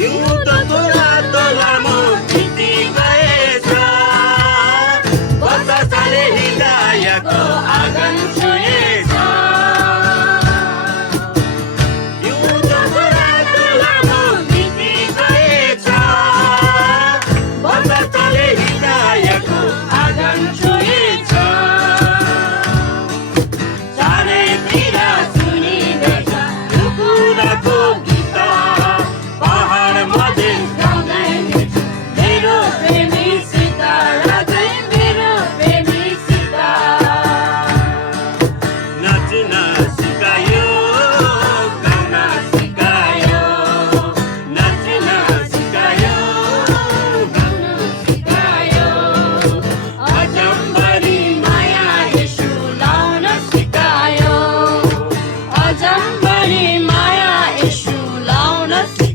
हिउँदको रातो लामो बिति गएछ बतासले हृदयको आँगन छुएछ हिउँदको रातो लामो बिति गएछ बतासले हृदयको आँगन छुएछ चारैतिर सुनिँदैछ ढुकुरको गीत पहाड मधेस गाउँदै हिँड्छु मेरो प्रेमीसित राजै मेरो प्रेमीसित नाच्न सिकायो गाउन सिकायो नाच्न सिकायो गाउन सिकायो अजम्बरी माया यसो लाउन सिकायो अजम्बरी माया यसो लाउन सिकायो